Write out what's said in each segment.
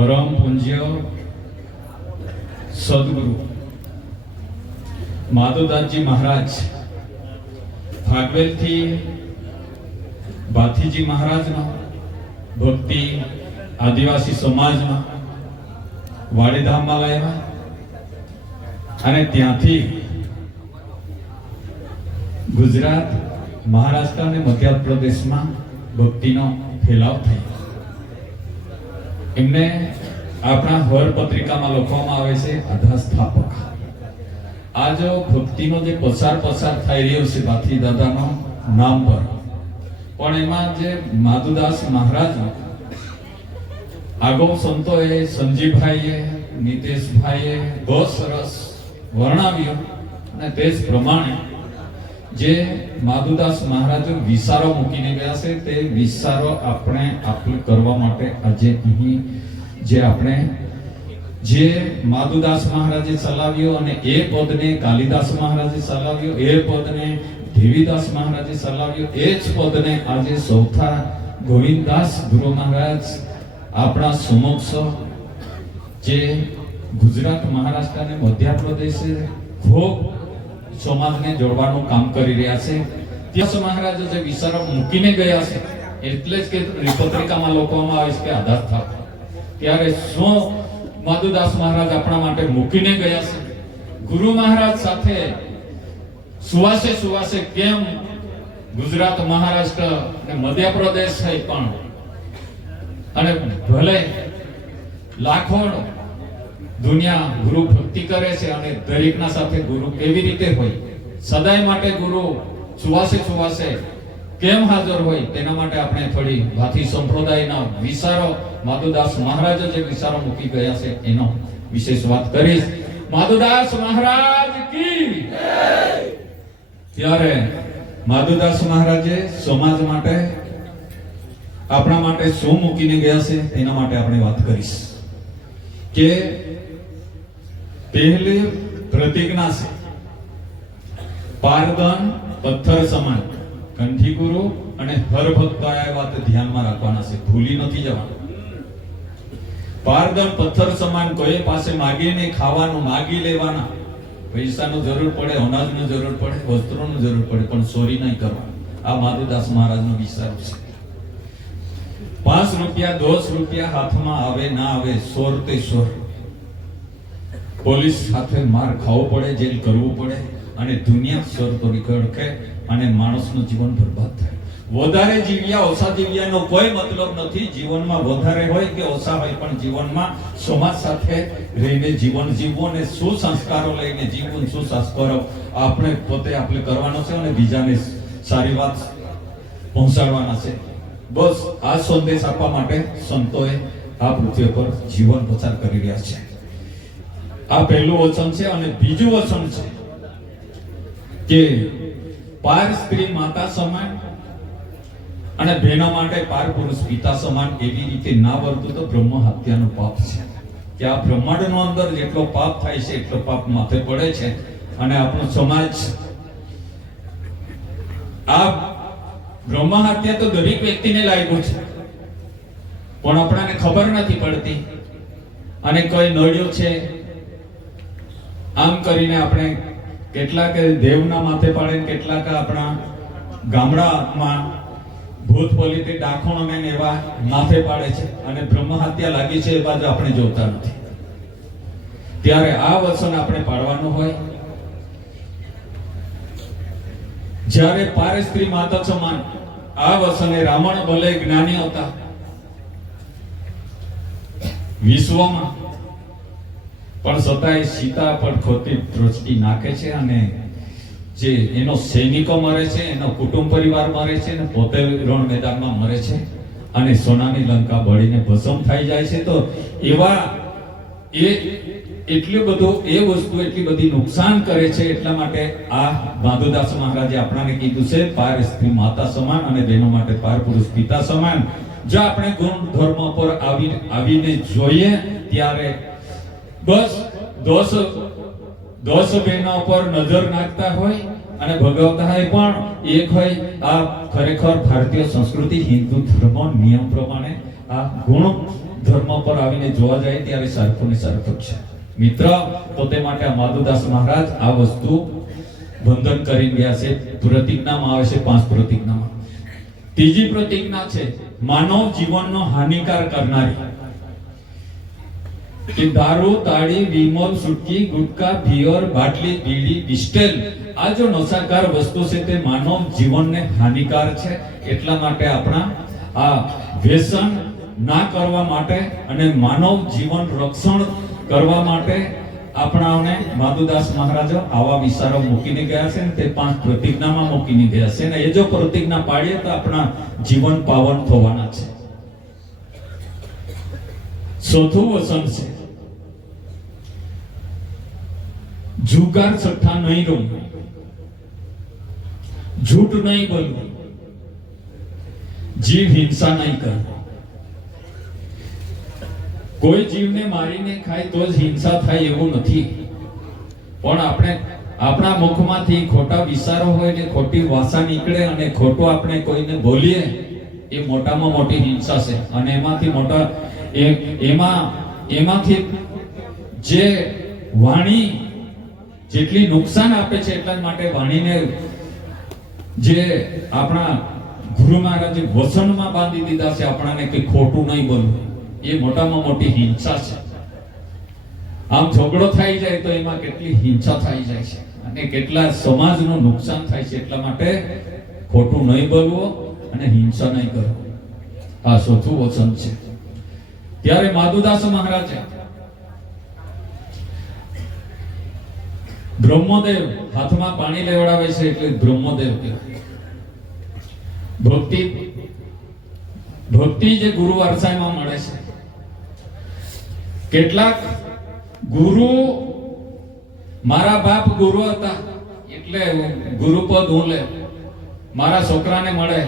પરમ પૂજ્ય સદગુરુ માધવદાસજી મહારાજ ભાગવેલથી ભાથીજી મહારાજનો ભક્તિ આદિવાસી સમાજમાં વાડીધામમાં લાવ્યા અને ત્યાંથી ગુજરાત, મહારાષ્ટ્ર અને મધ્યપ્રદેશમાં ભક્તિનો ફેલાવ થયો. એમને આપણા હર પત્રિકામાં લખવામાં આવે છે આધા સ્થાપક. આ જો ભક્તિનો જે પસાર થઈ રહ્યો છે ભાથી દાદાનો નામ પર, પણ એમાં જે માધુદાસ મહારાજ આગો સંતોએ, સંજીભાઈએ, નીતેશભાઈએ બહુ સરસ વર્ણવ્યું અને તે જ પ્રમાણે જે માધુદાસ મહારાજ વિચારો મૂકીને ગયા છે તે વિચારો આપણે કરવા માટે આજે અહીં જે માધુદાસ મહારાજે ચલાવ્યો અને એ પદને કાલિદાસ મહારાજે ચલાવ્યો, એ પદને દેવીદાસ મહારાજે ચલાવ્યો, એ જ પદને આજે સૌથા ગોવિંદદાસ ગુરુ મહારાજ આપણા સમક્ષ જે ગુજરાત, મહારાષ્ટ્ર અને મધ્યપ્રદેશ ખૂબ સમાજને જોડવાનું કામ કરી રહ્યા છે. ત્યાં મહારાજ જે વિચારો મૂકીને ગયા છે એટલે જ કે પત્રિકામાં લખવામાં આવે છે કે આધાર થાપ. ત્યારે શું માધુદાસ મહારાજ આપણા માટે મૂકીને ગયા છે? ગુરુ મહારાજ સાથે સુવાસે કેમ ગુજરાત, મહારાષ્ટ્ર અને મધ્યપ્રદેશ થઈ પણ અને ભલે લાખો દુનિયા ગુરુ ભક્તિ કરે છે અને દરેકના સાથે ગુરુ કેવી રીતે હોય, સદાય માટે ગુરુ સુવાસે કેમ હાજર હોય, તેના માટે આપણે થોડી ભાથી સંપ્રદાયના વિચારો, માધુદાસ મહારાજ જે વિચારો મૂકી ગયા છે એનો વિશેષ વાત કરીશ. માધુદાસ મહારાજ કી જય. ત્યારે માધુદાસ મહારાજે સમાજ માટે, આપણા માટે શું મૂકીને ગયા છે તેના માટે આપણે વાત કરીશ. કે પહેલી પ્રતિજ્ઞા છે પારદન પથ્થર સમાન. કંઠી ગુરુ અને હર ભક્તો આ વાત ધ્યાનમાં રાખવાના છે, ભૂલી નથી જવાનું. પારદન પથ્થર સમાન, કોઈ પાસે માગીને ખાવાનું, માગી લેવાના. પૈસાનું જરૂર પડે, અનાજનું જરૂર પડે, વસ્ત્રોનું જરૂર પડે, પણ ચોરી નહીં કરવાનું. આ માધુદાસ મહારાજનો વિચાર છે. 5 રૂપિયા 10 રૂપિયા હાથમાં આવે ના આવે, ચોર તે ચોર. પોલીસ સાથે માર ખાવો પડે, જેલ કરવું પડે અને દુનિયા ચોર તોડી કડકે અને માણસનું જીવન બરબાદ થાય. વધારે જીવ્યા ઓછા જીવ્યાનો કોઈ મતલબ નથી. જીવનમાં વધારે હોય કે ઓછા હોય, પણ જીવનમાં સમાજ સાથે રહીને જીવન જીવવું અને શું સંસ્કારો લઈને જીવવું, શું સંસ્કારો આપણે પોતે કરવાનો છે અને બીજાને સારી વાત પહોંચાડવાના છે. બસ આ સંદેશ આપવા માટે સંતોએ આ પૃથ્વી પર જીવન પસાર કરી રહ્યા છે. આ પહેલું વચન છે. અને બીજું વચન છે કે પાર સ્ત્રી માતા સમાન અને બહેનો માટે પાર પુરુષ પિતા સમાન. એવી રીતે ના વર્તું તો બ્રહ્મ હત્યાનું પાપ છે. કે આ બ્રહ્માંડનો અંદર જેટલો પાપ થાય છે એટલો પાપ માથે પડે છે. અને આપણો સમાજ આ બ્રહ્મ હત્યા તો દરેક વ્યક્તિને લાગ્યું છે, પણ આપણને ખબર નથી પડતી. અને કોઈ નડ્યું છે આમ કરીને આપણે કેટલાક દેવના માથે પાડે, કેટલાક આપણા ગામડામાં ભૂત પોલીતે ડાખોણો એવા માથે પાડે છે અને બ્રહ્મ હત્યા લાગી છે એ બાજુ આપણે જોતા નથી. ત્યારે આ વચન આપણે પાડવાનું હોય. જ્યારે પાર સ્ત્રી માતા સમાન, આ વચને રાવણ ભલે જ્ઞાની હતા વિશ્વમાં, પણ છતાંય સીતા પર ખોટી દ્રષ્ટિ નાખે છે અને જે એનો સૈનિકો મરે છે, એનો કુટુંબ પરિવાર મરે છે અને પોતે રણ મેદાનમાં મરે છે અને સોનાની લંકા બળીને ભસ્મ થઈ જાય છે. તો એવા એટલું બધું એ વસ્તુ એટલી બધી નુકસાન કરે છે. એટલા માટે આ માધુદાસ મહારાજે આપણાને કીધું છે પાર સ્ત્રી માતા સમાન અને બહેનો માટે પાર પુરુષ પિતા સમાન. જો આપણે ગુણ ધર્મ પર આવીને જોઈએ ત્યારે બસ દોષ બહેનો પર નજર નાખતા હોય અને ભગવતા હોય, પણ એક હોય આ ખરેખર ભારતીય સંસ્કૃતિ, હિન્દુ ધર્મ નિયમ પ્રમાણે આ ગુણ ધર્મ પર આવીને જોવા જાય ત્યારે સાર્થક ને સાર્થક છે મિત્ર. તો તે માટે આ માધુદાસ મહારાજ આ વસ્તુ બંધન કરી ગયા છે. પ્રતિજ્ઞામાં આવે છે 5 પ્રતિજ્ઞામાં. ત્રીજી પ્રતિજ્ઞા છે માનવ જીવનનો હાનિકાર કરનારી, કે દારૂ, તાળી, વિમોલ, સુટકી, ગુટકા, બિયર, બાટલી, બીડી, બિસ્ટેલ આ જો નશાકાર વસ્તુ છે તે માનવ જીવનને હાનિકાર છે. એટલા માટે આપણા આ વ્યસન ના કરવા માટે અને માનવ જીવન રક્ષણ કરવા માટે આપણાને માધુદાસ મહારાજ આવા વિચારો મૂકીને ગયા છે ને તે 5 પ્રતિજ્ઞામાં મૂકીને ગયા છે. અને એ જો પ્રતિજ્ઞા પાડીએ તો આપણા જીવન પાવન થવાના છે. ચોથું વચન છે જુગાર સટ્ટા નહીં રમવું, झूठ नहीं बोलવું, જીવ હિંસા નહીં કરવી. કોઈ જીવને મારીને ખાય તો જ હિંસા થાય એવું નથી, પણ આપણે આપણા મુખમાંથી ખોટા વિચારો હોય ને ખોટી ભાષા નીકળે અને ખોટું આપણે કોઈને બોલીએ એ મોટામાં મોટી હિંસા છે. અને એમાંથી મોટા એમાંથી જે વાણી જેટલી નુકસાન આપે છે એટલા માટે વાણીને જે આપણા ગુરુ મહારાજે વચનમાં બાંધી દીધા છે આપણાને કે ખોટું નહીં બોલવું, એ મોટામાં મોટી હિંસા છે. આમ ઝઘડો થઈ જાય તો એમાં કેટલી હિંસા થઈ જાય છે અને કેટલા સમાજનું નુકસાન થાય છે. એટલા માટે ખોટું નહીં બોલવું અને હિંસા નહીં કરવું, આ ચોથું વચન છે. ત્યારે માધુદાસ મહારાજે બ્રહ્મદેવ હાથમાં પાણી લેવડાવે છે એટલે બ્રહ્મદેવ કહેવાય. ભક્તિ જે ગુરુ વારસાઈમાં મળે છે. કેટલાક ગુરુ મારા બાપ ગુરુ હતા એટલે ગુરુ પદ હું લે, મારા છોકરાને મળે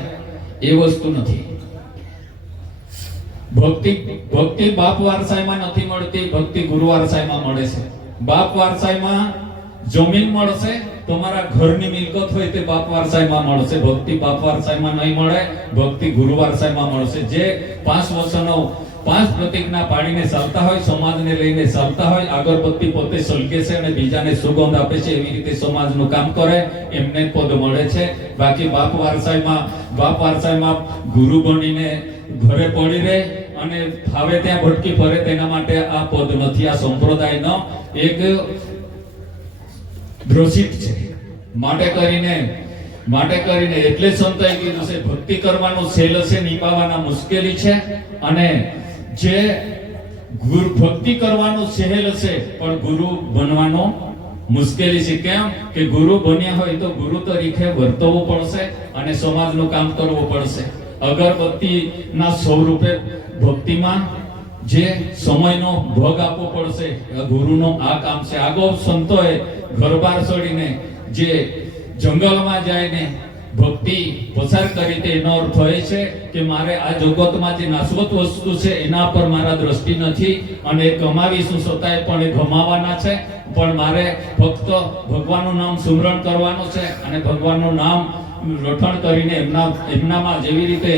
એ વસ્તુ નથી. ભક્તિ બાપ વારસાઈમાં નથી મળતી, ભક્તિ ગુરુ વારસાઈમાં મળે છે. બાપ વારસાઈમાં જમીન મળશે, તમારા ઘરની મિલકત હોય તે બાપ વારસાઈમાં મળશે. ભક્તિ બાપ વારસાઈમાં નહીં મળે, ભક્તિ ગુરુ વારસાઈમાં મળશે. જે 5 વચનો 5 પ્રતિજ્ઞા પાડીને ચાલતા હોય, સમાજને લઈને ચાલતા હોય, અગરબત્તી પોતે સળગે છે અને બીજાને સુગંધ આપે છે, એવી રીતે સમાજનું કામ કરે એમને પદ મળે છે. બાકી બાપ વારસાઈમાં ગુરુ બનીને ઘરે પડી રહે અને ભાવે ત્યાં ભટકી ફરે તેના માટે આ પદ નથી. આ સંપ્રદાયનો એક દ્રષ્ટિ છે. માટે કરીને એટલે સંતાઈ કીધું છે ભક્તિ કરવાનું સહેલ છે, નિભાવવાના મુશ્કેલી છે. અને જે ભક્તિ કરવાનું સહેલ છે પણ ગુરુ બનવાનો મુશ્કેલી છે. કેમ કે ગુરુ બન્યા હોય તો ગુરુ તરીકે વર્તવું પડશે અને સમાજનું કામ કરવું પડશે. અગરબત્તીના સ્વરૂપે ભક્તિમાં જે સમયનો ભોગ આપવો પડશે, ગુરુનો આ કામ છે. આગળ સંતોએ ઘરબાર છોડીને જે જંગલમાં જઈને ભક્તિ પસાર કરી, તેનો અર્થ એ છે કે મારે આ જગતમાં જે નાશવત વસ્તુ છે એના પર મારા દ્રષ્ટિ નથી અને કમાવીશું છતાંય પણ એ ગમાવાના છે. પણ મારે ફક્ત ભગવાનનું નામ સ્મરણ કરવાનું છે અને ભગવાનનું નામ રટણ કરીને એમનામાં જેવી રીતે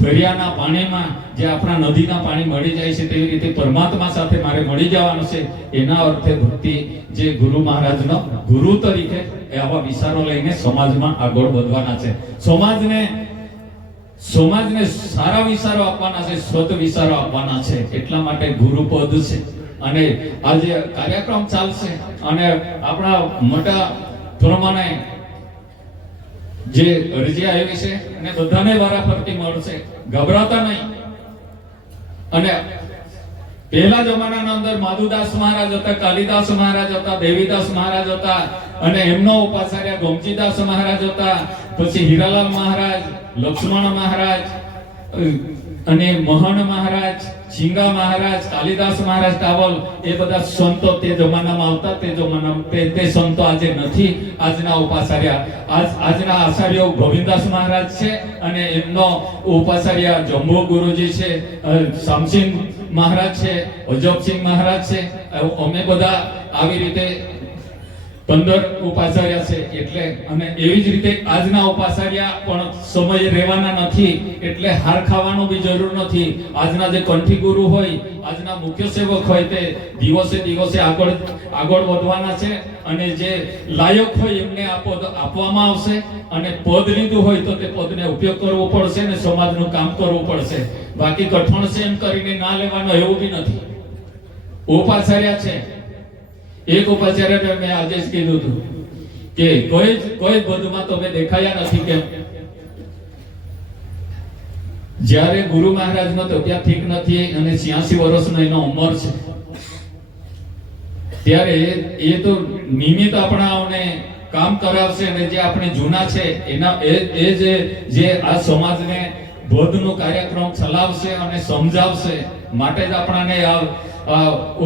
દરિયાના પાણીમાં જે આપણા નદીના પાણી મળી જાય છે તેવી રીતે પરમાત્મા સાથે મારે મળી જવાનું છે. એના અર્થે ભક્તિ જે ગુરુ મહારાજનો ગુરુ તરીકે આવા વિચારો લઈને સમાજમાં આગળ વધવાના છે. સમાજને સારા વિચારો આપવાના છે, સત વિચારો આપવાના છે. એટલા માટે ગુરુ પદ છે. અને આજે કાર્યક્રમ ચાલશે અને આપણા મોટા પ્રમાણે જે અરજી આવી છે અને બધાને વારાફરતી મળશે, ગભરાતા નહીં. અને પહેલા જમાનાના અંદર માધુદાસ મહારાજ હતા, કાલિદાસ મહારાજ હતા, દેવીદાસ મહારાજ હતા અને એમનો ઉપાચાર્ય ગોમતીદાસ મહારાજ હતા. પછી હીરાલાલ મહારાજ, લક્ષ્મણ મહારાજ અને મોહન મહારાજ, સિંગા મહારાજ, કાલિદાસ મહારાજ ટાવલ, એ બધા સંતો તે જમાનામાં આવતા. તે સંતો આજે નથી. આજના ઉપાચાર્ય આજના આચાર્ય ગોવિંદાસ મહારાજ છે અને એમનો ઉપાચાર્ય જંબુ ગુરુજી છે, શામસિંહ મહારાજ છે, અજબસિંહ મહારાજ છે. અમે બધા આવી રીતે 15 ઉપાચાર્ય છે એટલે, અને એવી જ રીતે આજના ઉપાચાર્ય પણ સમય રહેવાના નથી એટલે હાર ખાવાનું બી જરૂર નથી. આજના જે કંઠી ગુરુ હોય, આજના મુખ્ય સેવક હોય, તે દિવસે દિવસે આગળ વધવાના છે અને જે લાયક હોય એમને આ પદ આપવામાં આવશે અને પદ લીધું હોય તો તે પદને ઉપયોગ કરવો પડશે અને સમાજનું કામ કરવું પડશે. બાકી કઠણ છે એમ કરીને ના લેવાનો એવું બી નથી. ઉપાચાર્ય છે, એક ઉપાચાર્યને મેં આજે જ કીધું હતું કે કોઈ પદમાં તો મેં દેખાયા નથી. કેમ? જ્યારે ગુરુ મહારાજનો તબિયત ઠીક નથી અને 86 વર્ષનો એનો ઉંમર છે, ત્યારે એ તો નિયમિત આપણાઓને કામ કરાવશે અને જે આપણે જૂના છે એના એ જે આ સમાજને બોધનો કાર્યક્રમ ચલાવશે અને સમજાવશે માટે જ આપણાને આ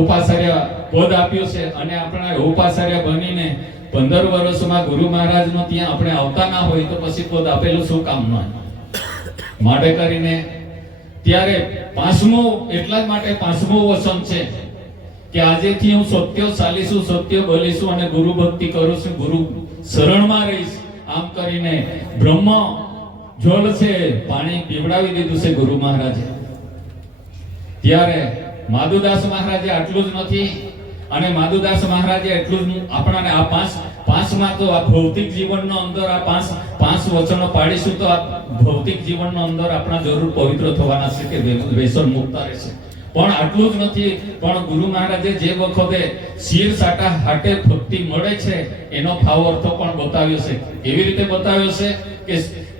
ઉપાચાર્ય પદ આપ્યું છે. અને આપણા ઉપાચાર્ય બનીને 15 વર્ષમાં ગુરુ મહારાજનો ત્યાં આપણે આવતા ના હોય તો પછી પદ આપેલું શું કામનું? માટે કરીને ત્યારે એટલા જ માટે 5મું વચન છે કે આજેથી હું સત્ય ચાલીશું, સત્ય બોલીશું અને ગુરુ ભક્તિ કરું છું, ગુરુ શરણમાં રહીશ. આમ કરીને બ્રહ્મ જળ છે પાણી પીવડાવી દીધું છે ગુરુ મહારાજે. ત્યારે માધુદાસ મહારાજે આટલું જ નથી, અને માધુદાસ મહારાજે એટલું જ આપણાને આ પાંચમાં તો આ ભૌતિક જીવનનો અંદર આ પાંચ વચનો પાડીશું તો આ ભૌતિક જીવનનો અંદર આપણા જરૂર પવિત્ર થવાના છે કે વ્યસન મુક્ત રહેશે. પણ આટલું જ નથી, પણ ગુરુ મહારાજે જે વખતે શિર સાટા હાટે ભક્તિ મળે છે એનો ભાવ અર્થ પણ બતાવ્યો છે. એવી રીતે બતાવ્યો છે કે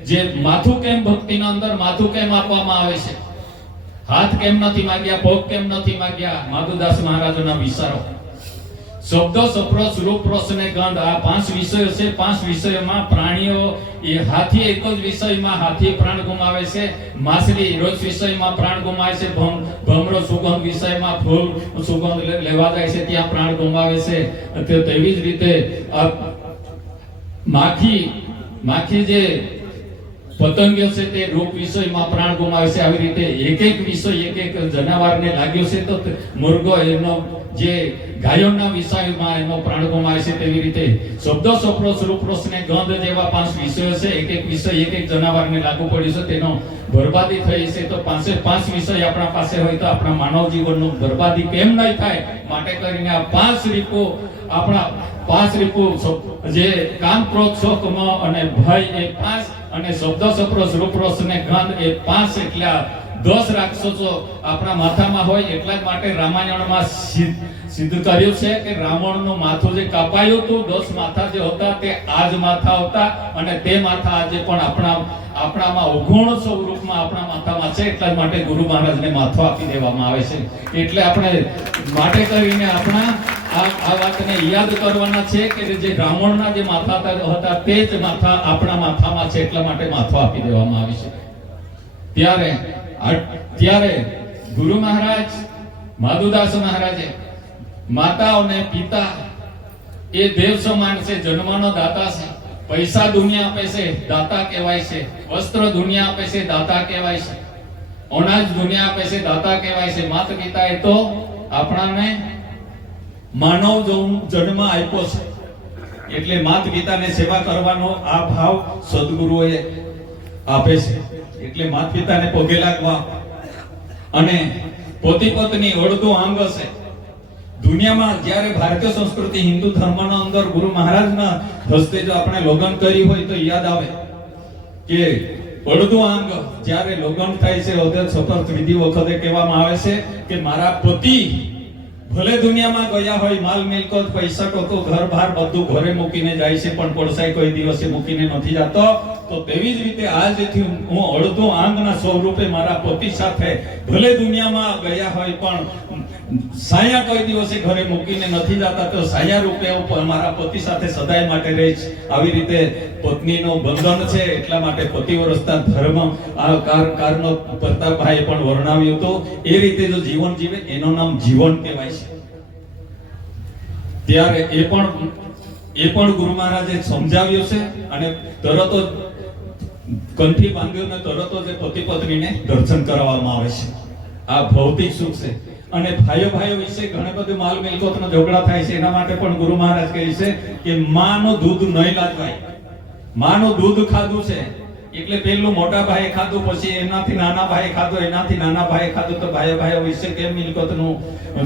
જે માથું કેમ ભક્તિના અંદર માથું કેમ આપવામાં આવે છે, હાથ કેમ નથી માંગ્યા, પગ કેમ નથી માંગ્યા, માધુદાસ મહારાજના વિચારો. શબ્દ, સપ્રસ, રૂપ, રસ અને ગંધ, આ 5 વિષયો છે. 5 વિષયોમાં પ્રાણીઓ, એ હાથી એક જ વિષયમાં હાથી પ્રાણ ગુમાવે છે, માછલી રોજ વિષયમાં પ્રાણ ગુમાવે છે, ભમરો સુગંધ વિષયમાં ફૂલ સુગંધ લેવા જાય છે ત્યાં પ્રાણ ગુમાવે છે. તેવી જ રીતે માખી જે પતંગો છે તે રૂપ વિષયમાં પ્રાણ ગુમાવે છે. આવી રીતે એક વિષય એક જનાવરને લાગ્યો છે તો મુર્ગો એનો જે ગાયોના વિષયમાં એનો પ્રાણ ગુમાવે છે. તેવી રીતે શબ્દ, સપ્રસ, રૂપ, રસ અને ગંધ જેવા 5 વિષયો છે. એક વિષય એક જનાવરને લાગુ પડ્યું છે, તેનો બરબાદી થઈ છે. તો 5 વિષય આપણા પાસે હોય તો આપણા માનવ જીવનનું બરબાદી કેમ નહીં થાય? માટે કરીને આ 5 રીપો, આપણા 5 રીપો જે કામ, ક્રોધ, શોક, મોહ અને ભય એ 5, અને શબ્દ, સપ્રસ, રૂપ, રસ અને ગંધ એ 5, એટલે 10 રાક્ષસો આપણા માથામાં હોય. એટલા જ માટે રામાયણમાં સિદ્ધ કર્યું છે કે રાવણનું માથું જે કાપાયું હતું, 10 માથા જે હતા તે આજ માથા હતા, અને તે માથા આજે પણ આપણામાં અવગુણ સ્વરૂપમાં આપણા માથામાં છે. એટલા જ માટે ગુરુ મહારાજને માથું આપી દેવામાં આવે છે. એટલે આપણે માટે કરીને આપણા આ વાતને યાદ કરવાના છે કે જે રાવણના જે માથા હતા તે જ માથા આપણા માથામાં છે. એટલા માટે માથું આપી દેવામાં આવે છે. ત્યારે ગુરુ મહારાજ, માધુદાસ મહારાજે માતા અને પિતા એ દેવ સમાન છે, જન્મનો દાતા છે. પૈસા દુનિયા આપે છે, દાતા કહેવાય છે. વસ્ત્ર દુનિયા આપે છે, દાતા કહેવાય છે. અનાજ દુનિયા આપે છે, દાતા કહેવાય છે. માતા પિતા એ તો આપણાને માનવ જન્મ આપ્યો છે, એટલે માતા પિતાને સેવા કરવાનો આ ભાવ સદગુરુએ આપે છે. એટલે માતા પિતાને પગે લાગવા, અને પતિ પત્ની અડધું અંગ છે. દુનિયામાં જ્યારે ભારતીય સંસ્કૃતિ હિન્દુ ધર્મના અંદર ગુરુ મહારાજના હસ્તે જો આપણે લગ્ન કરી હોય તો યાદ આવે કે અડધું અંગ જ્યારે લગ્ન થાય છે, અધર શપથ વિધિ વખતે કહેવામાં આવે છે કે મારા પતિ ભલે દુનિયામાં ગયા હોય, માલ મિલકત પૈસા ટકો ઘર બહાર બધું ઘરે મૂકીને જાય છે, પણ પડસાઈ કોઈ દિવસે મૂકીને નથી જતો. તો તેવી જ રીતે આજથી હું અડધું આંગના સ્વરૂપે મારા પતિ સાથે ભલે દુનિયામાં ગયા હોય પણ સાયા કોઈ દિવસે ઘરે મૂકીને નથી જતા, તો સાયા રૂપે હું મારા પતિ સાથે સદાય માટે રહીશ. આવી રીતે પત્નીનો બંધન છે. એટલા માટે પતિવ્રતા ધર્મ આ કારનો પ્રતાપભાઈએ પણ વર્ણવ્યું હતું. એ રીતે જો જીવન જીવે એનું નામ જીવન કહેવાય છે. ત્યારે એ પણ ગુરુ મહારાજે સમજાવ્યું છે, અને તરત જ કંઠી બાંધ્યો ને તરત જ પતિ પત્નીને દર્શન કરાવવામાં આવે છે. આ ભૌતિક સુખ છે. અને ભાઈઓ વિશે ઘણા બધું માલ મિલકતનો ઝઘડા થાય છે. એના માટે પણ ગુરુ મહારાજ કહે છે કે માનું દૂધ નહીં લાજવાય. માનું દૂધ ખાધું છે એટલે પેલું મોટા ભાઈએ ખાધું, પછી એનાથી નાના ભાઈએ ખાધું, એનાથી નાના ભાઈએ ખાધું, તો ભાઈઓ વિશે કેમ મિલકતનું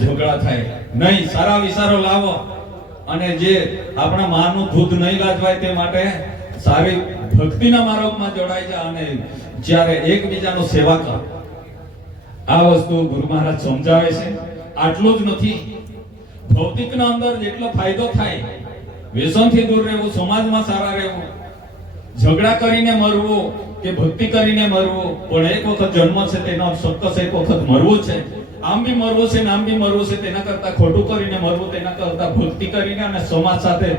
ઝઘડા થાય? નહીં, સારા વિચારો લાવો અને જે આપણા માનું દૂધ નહીં લાજવાય તે માટે સારી ભક્તિના માર્ગમાં જોડાઈ જા અને જ્યારે એકબીજાનો સેવા કરો. આ વસ્તુ ગુરુ મહારાજ સમજાવે છે. આટલું જ નથી, ભૌતિકના અંદર જેટલો ફાયદો થાય, વ્યસનથી દૂર રહેવું, સમાજમાં સારા રહેવું, ઝઘડા કરીને મરવું કે ભક્તિ કરીને મરવું, પણ એક વખત જન્મ છે તેનો ચોક્કસ એક વખત મરવું છે. આમ બી મરવું છે ને આમ બી મરવું છે, તેના કરતા ખોટું કરીને મરવું, તેના કરતા ભક્તિ કરીને અને સમાજ સાથે,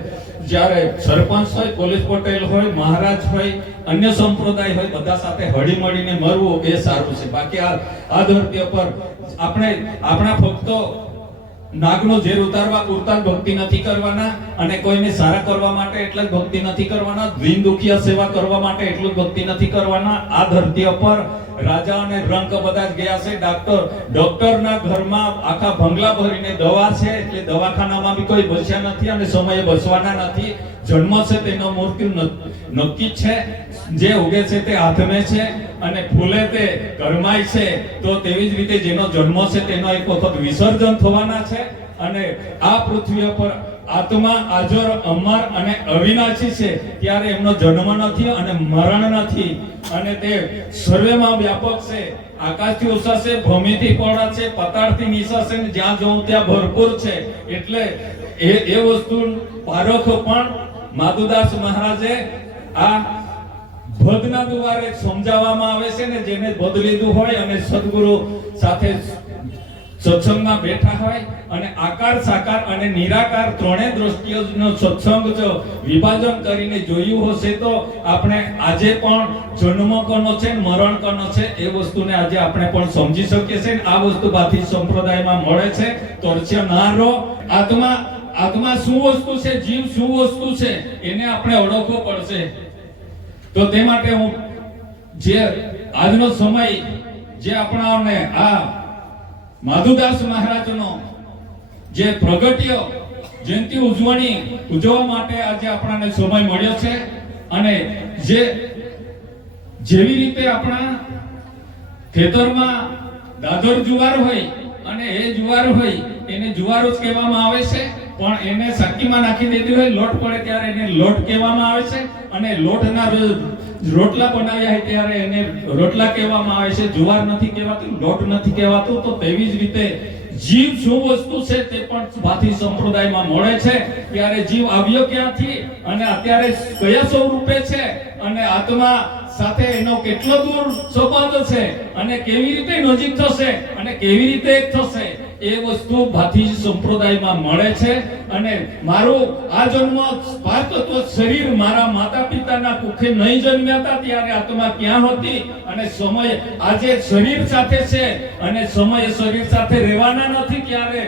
જ્યારે સરપંચ હોય, પોલીસ પટેલ હોય, મહારાજ હોય, અન્ય સંપ્રદાય હોય, બધા સાથે હળી મળીને મરવું એ સારું છે. બાકી આ ધરતી પર આપણે આપણા ભક્તો નાગનો ઝેર ઉતારવા પૂરતા જ ભક્તિ નથી કરવાના અને કોઈને સારા કરવા માટે એટલે જ ભક્તિ નથી કરવાના, દીન દુખિયા સેવા કરવા માટે એટલું જ ભક્તિ નથી કરવાના. આ ધરતી પર રાજા અને રંક બધા જ ગયા છે. ડોક્ટરના ઘરમાં આખા બંગલા ભરીને દવા છે એટલે દવાખાનામાં બી કોઈ બચ્યા નથી અને સમયે બચવાના નથી. જન્મ છે તેનો મૃત્યુ નક્કી છે. જે ઉગે છે તે હાથમે છે અને ફૂલે તે કરમાય છે. તો તેવી જ રીતે જેનો જન્મ છે તેનો એક વખત વિસર્જન થવાના છે. અને આ પૃથ્વી પર આત્મા અજર, અમર અને અવિનાશી છે. ત્યારે એમનો જન્મ નથી અને મરણ નથી અને તે સર્વેમાં વ્યાપક છે. આકાશથી ઊંચા છે, ભૂમિથી પહોળા છે, પાતાળથી નીચા છે, જ્યાં જોઉં ત્યાં ભરપૂર છે. એટલે એ વસ્તુ પારખ પણ માધુદાસ મહારાજે આ ભદના દ્વારે સમજાવવામાં આવે છે ને. જેને બદ લીધું હોય અને સદગુરુ સાથે સત્સંગમાં બેઠા હોય અને આકાર, સાકાર અને નિરાકાર ત્રણેય દ્રષ્ટિઓનો સત્સંગ જો વિભાજન કરીને જોયું હશે તો આપણે આજે પણ જન્મ કોનો છે, મરણ કોનો છે એ વસ્તુને આજે આપણે પણ સમજી શકીએ છીએ. આ વસ્તુ બાથી સંપ્રદાયમાં મળે છે. તરસ્ય ના રહો. આત્મા શું વસ્તુ છે, જીવ શું વસ્તુ છે, એને આપણે ઓળખવો પડશે. તો તે માટે હું જે આજનો સમય જે આપણાને આ માધુદાસ મહારાજનો જે પ્રગટ્ય જયંતિ ઉજવવા માટે આજે આપણને સમય મળ્યો છે. અને જેવી રીતે આપણા ખેતરમાં દાદર જુવાર હોય અને એ જુવાર હોય એને જુવારો જ કહેવામાં આવે છે, પણ એને સાકીમાં નાખી દીધી હોય, લોટ પડે ત્યારે એને લોટ કહેવામાં આવે છે. અને લોટના રોટલા બનાવ્યા હોય ત્યારે એને રોટલા કહેવામાં આવે છે. જુવાર નથી કહેવાતું, લોટ નથી કહેવાતું. તો તેવી જ રીતે જીવ શું વસ્તુ છે તે પણ ભાથી સંપ્રદાયમાં મળે છે. ત્યારે જીવ આવ્યો ક્યાંથી અને અત્યારે કયા સ્વરૂપે છે અને આત્મા સાથે એનો કેટલો દૂર સંબંધ છે અને કેવી રીતે નજીક થશે અને કેવી રીતે એક થશે એ વસ્તુ ભાથી સંપ્રદાયમાં મળે છે. અને મારું આ જન્મ પાર્થત્વ શરીર મારા માતા પિતાના કુખે નહીં જન્મ્યા હતા ત્યારે આત્મા ક્યાં હતી અને સમય આજે શરીર સાથે છે અને સમય શરીર સાથે રહેવાના નથી. ત્યારે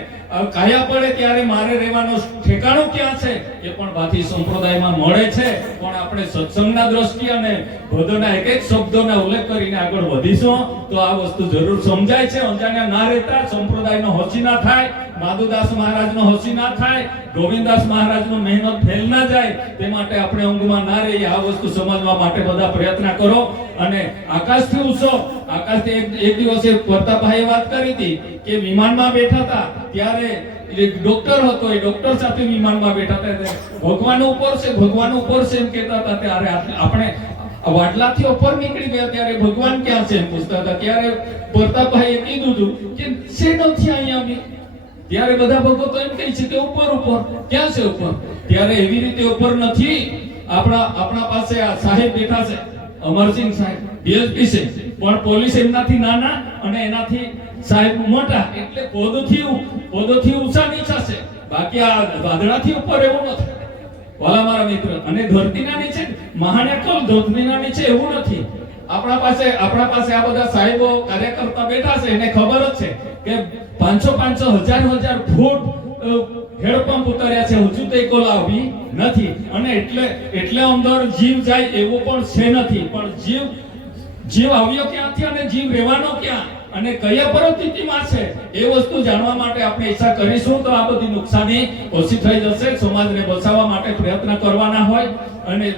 કાયા પડે ત્યારે મારે રહેવાનું ઠેકાણું ક્યાં છે એ પણ ભાથી સંપ્રદાયમાં મળે છે. પણ આપણે સત્સંગના દ્રષ્ટિએ અને ભદોના એક એક શબ્દોના ઉલ્લેખ કરીને આગળ વધીશું તો આ વસ્તુ જરૂર સમજાય છે. અંજાણ્યા ના રહેતા, સંપ્રદાયનો હોશી ના થાય, માધુદાસ મહારાજનો હોશી ના થાય, ગોવિંદાસ મહારાજનો મહેનત ફેલ ના જાય, તે માટે આપણે ઊંઘમાં ના રહીએ. આ વસ્તુ સમજવા માટે બધા પ્રયત્ન કરો. અને આકાશથી ઊંચો, આકાશથી એક દિવસે પ્રતાપભાઈએ વાત કરી હતી કે વિમાનમાં બેઠા હતા ત્યારે એક ડોક્ટર હતો, એ ડોક્ટર સાથે વિમાનમાં બેઠા હતા. ભગવાન ઉપર છે, ભગવાન ઉપર છે એમ કહેતા હતા. ત્યારે આપણે વાટલાથી ઉપર નીકળી ગયા ત્યારે ભગવાન ક્યાં છે એમ પૂછતા હતા. ત્યારે પ્રતાપભાઈએ કીધું હતું કે છે નથી અહીંયા બી. ત્યારે બધા ભક્તો એમ કહે છે કે ઉપર ઉપર. ક્યાં છે ઉપર? ત્યારે એવી રીતે ઉપર નથી. આપણા પાસે આ સાહેબ બેઠા છે, અમરસિંહ સાહેબ ડીએસપી છે, પણ પોલીસ એમનાથી નાના અને એનાથી સાહેબ મોટા, એટલે પદથી ઊંચા નીચા છે. બાકી આ વાદળાથી ઉપર એવું નથી વાલા મારા મિત્ર. અને ધરતીના નીચે મહાનકલ ધરતીના નીચે એવું નથી. આપણા પાસે આ બધા સાહેબો કાર્યકર્તા બેઠા છે, એને ખબર જ છે કે 500 1000 ફૂટ હેડપંપ ઉતાર્યા છે, હજુ તો એક આવી નથી. અને એટલે અંદર જીવ જાય એવું પણ છે નથી. પણ જીવ આવ્યો ક્યાંથી અને જીવ રહેવાનો ક્યાં? અને કયા પરિસ્થિતિમાં છે એ વસ્તુ જાણવા માટે આપણે ઈચ્છા કરીશું તો આ બધી નુકસાની ઓછી થઈ જશે. સમાજને બચાવવા માટે પ્રયત્ન કરવાના હોય અને